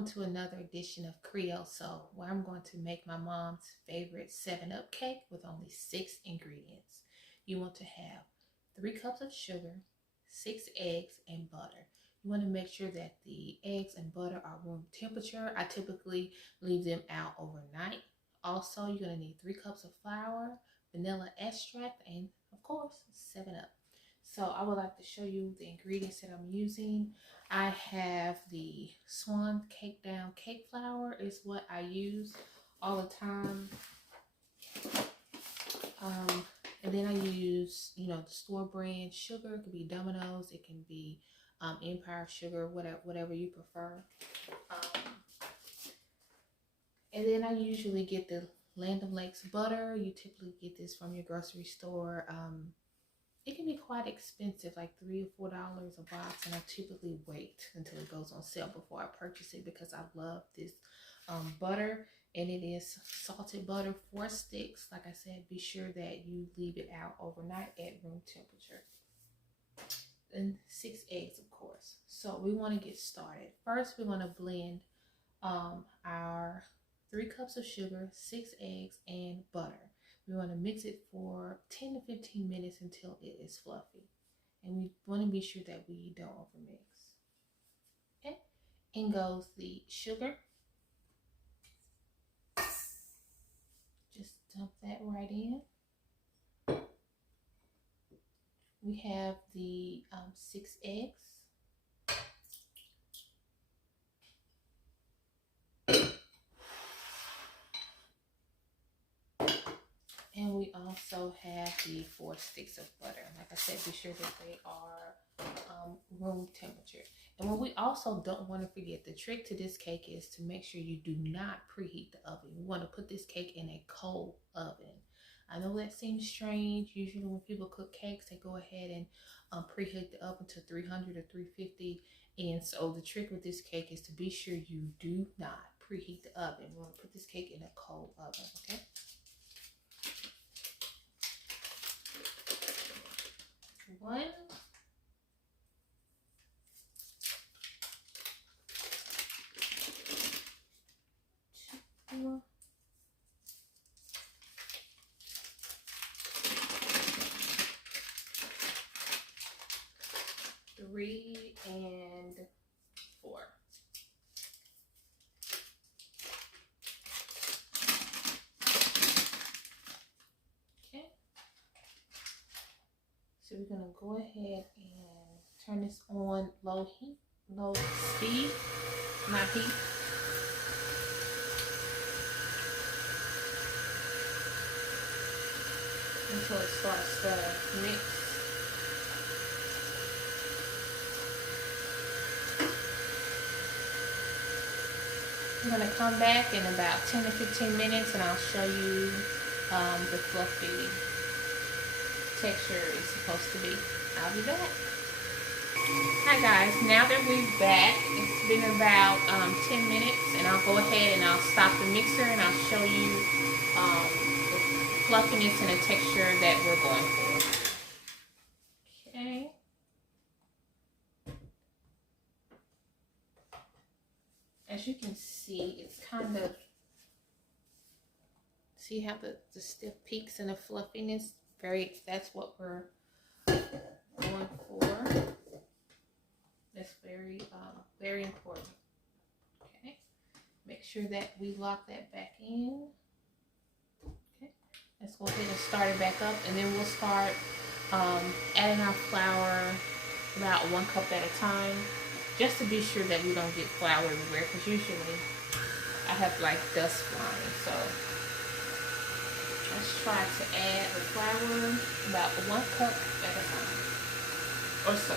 welcome to another edition of Creole Soul, where I'm going to make my mom's favorite 7-Up cake with only 6 ingredients. You want to have 3 cups of sugar, 6 eggs, and butter. You want to make sure that the eggs and butter are room temperature. I typically leave them out overnight. Also, you're going to need 3 cups of flour, vanilla extract, and of course, 7-Up. So I would like to show you the ingredients that I'm using. I have the Swan Cake Down cake flour is what I use all the time. And then I use, the store brand sugar. It could be Domino's, it can be Empire sugar, whatever you prefer. And then I usually get the Land O'Lakes butter. You typically get this from your grocery store. It can be quite expensive, like $3 or $4 a box, and I typically wait until it goes on sale before I purchase it because I love this butter, and it is salted butter, 4 sticks. Like I said, be sure that you leave it out overnight at room temperature. And 6 eggs, of course. So we want to get started. First, we're going to blend our 3 cups of sugar, 6 eggs, and butter. We want to mix it for 10 to 15 minutes until it is fluffy. And we want to be sure that we don't overmix. Okay. In goes the sugar. Just dump that right in. We have the 6 eggs. And we also have the 4 sticks of butter. Like I said, be sure that they are room temperature. And what we also don't want to forget, the trick to this cake is to make sure you do not preheat the oven. You want to put this cake in a cold oven. I know that seems strange. Usually when people cook cakes, they go ahead and preheat the oven to 300 or 350. And so the trick with this cake is to be sure you do not preheat the oven. We want to put this cake in a cold oven, okay? 1, 2, 3, and 4. Okay. So we're going to go ahead and turn this on low speed, not heat. Until it starts to mix. I'm going to come back in about 10 to 15 minutes and I'll show you the fluffy texture is supposed to be. I'll be back. Hi guys, now that we're back, it's been about 10 minutes and I'll go ahead and I'll stop the mixer and I'll show you the fluffiness and the texture that we're going for. Okay. As you can see, it's kind of, see how the stiff peaks and the fluffiness? That's what we're going for. That's very important. Okay. Make sure that we lock that back in. Okay. Let's go ahead and start it back up, and then we'll start adding our flour about 1 cup at a time, just to be sure that we don't get flour everywhere, because usually I have like dust flying. So let's try to add the flour about 1 cup at a time or so.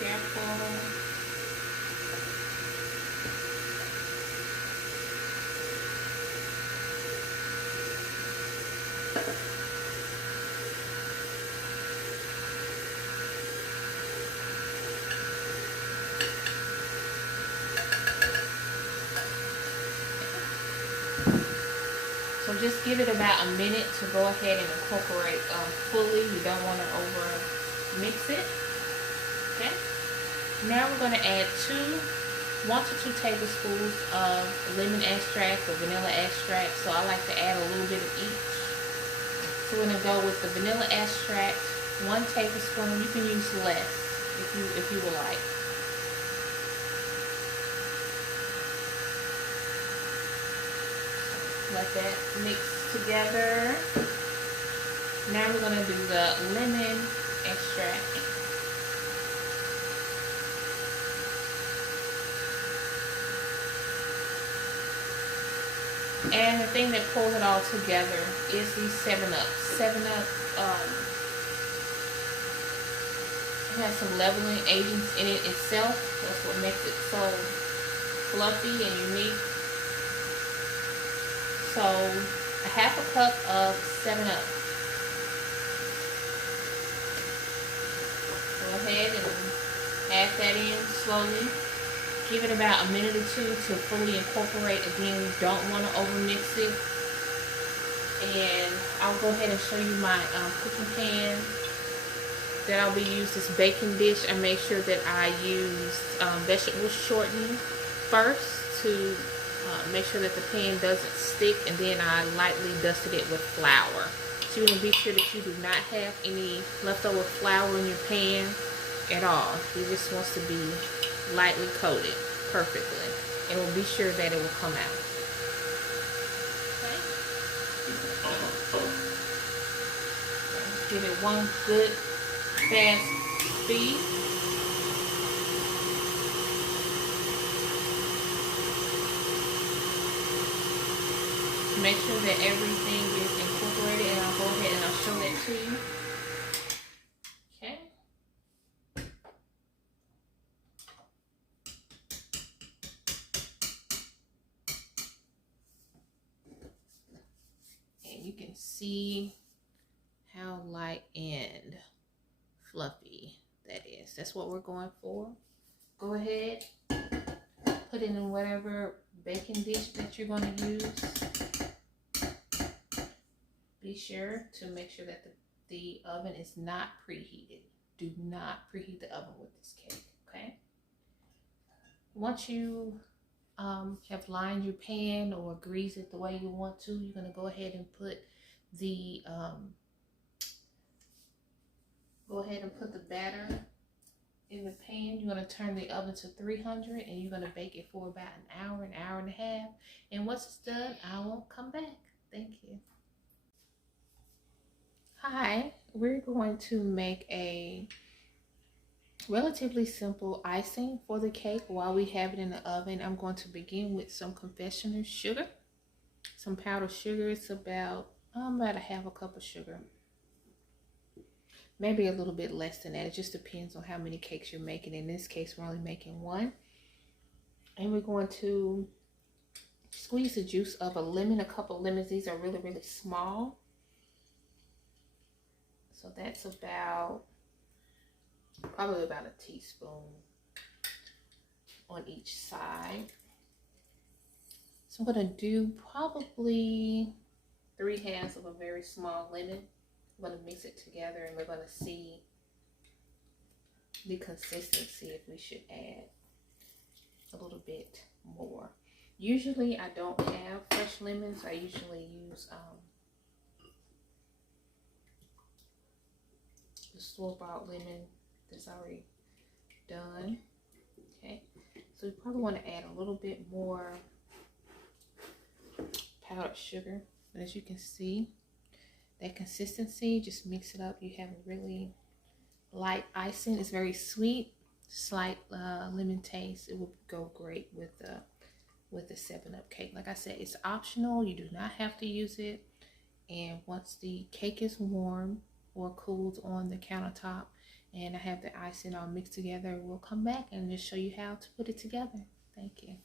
Careful. So just give it about a minute to go ahead and incorporate fully. You don't want to over mix it. Okay. Now we're going to add 1 to 2 tablespoons of lemon extract or vanilla extract. So I like to add a little bit of each. So we're going to go with the vanilla extract, 1 tablespoon. You can use less if you would like. Let that mix together. Now we're going to do the lemon extract. And the thing that pulls it all together is the 7-Up. 7-Up has some leveling agents in it itself. That's what makes it so fluffy and unique. So, a half a cup of 7-Up. Go ahead and add that in slowly. Give it about a minute or 2 to fully incorporate. Again, you don't want to over mix it. And I'll go ahead and show you my cooking pan that I'll be using. This baking dish. I make sure that I use vegetable shortening first to make sure that the pan doesn't stick, and then I lightly dusted it with flour. So you want to be sure that you do not have any leftover flour in your pan at all. It just wants to be lightly coated perfectly, and we'll be sure that it will come out. Okay. Give it one good fast speed. Make sure that everything is incorporated, and I'll go ahead and I'll show that to you. Okay. And you can see how light and fluffy that is. That's what we're going for. Go ahead, put it in whatever baking dish that you're going to use. Be sure to make sure that the oven is not preheated. Do not preheat the oven with this cake, okay? Once you have lined your pan or greased it the way you want to, you're going to go ahead and put the batter in the pan. You're going to turn the oven to 300, and you're going to bake it for about an hour and a half. And once it's done, I will come back. Thank you. Hi, we're going to make a relatively simple icing for the cake while we have it in the oven. I'm going to begin with some confectioner sugar, some powdered sugar. It's about a half a cup of sugar, maybe a little bit less than that. It just depends on how many cakes you're making. In this case, we're only making 1, and we're going to squeeze the juice of a lemon, a couple of lemons. These are really small. So that's probably about a teaspoon on each side. So I'm going to do probably 3/2 of a very small lemon. I'm going to mix it together, and we're going to see the consistency if we should add a little bit more. Usually I don't have fresh lemons. I usually use the store-bought lemon that's already done. Okay, so we probably want to add a little bit more powdered sugar, but as you can see, that consistency, just mix it up. You have a really light icing. It's very sweet, slight lemon taste. It will go great with the 7-Up cake. Like I said, it's optional. You do not have to use it. And once the cake is warm or cooled on the countertop and I have the icing all mixed together, we'll come back and just show you how to put it together. Thank you.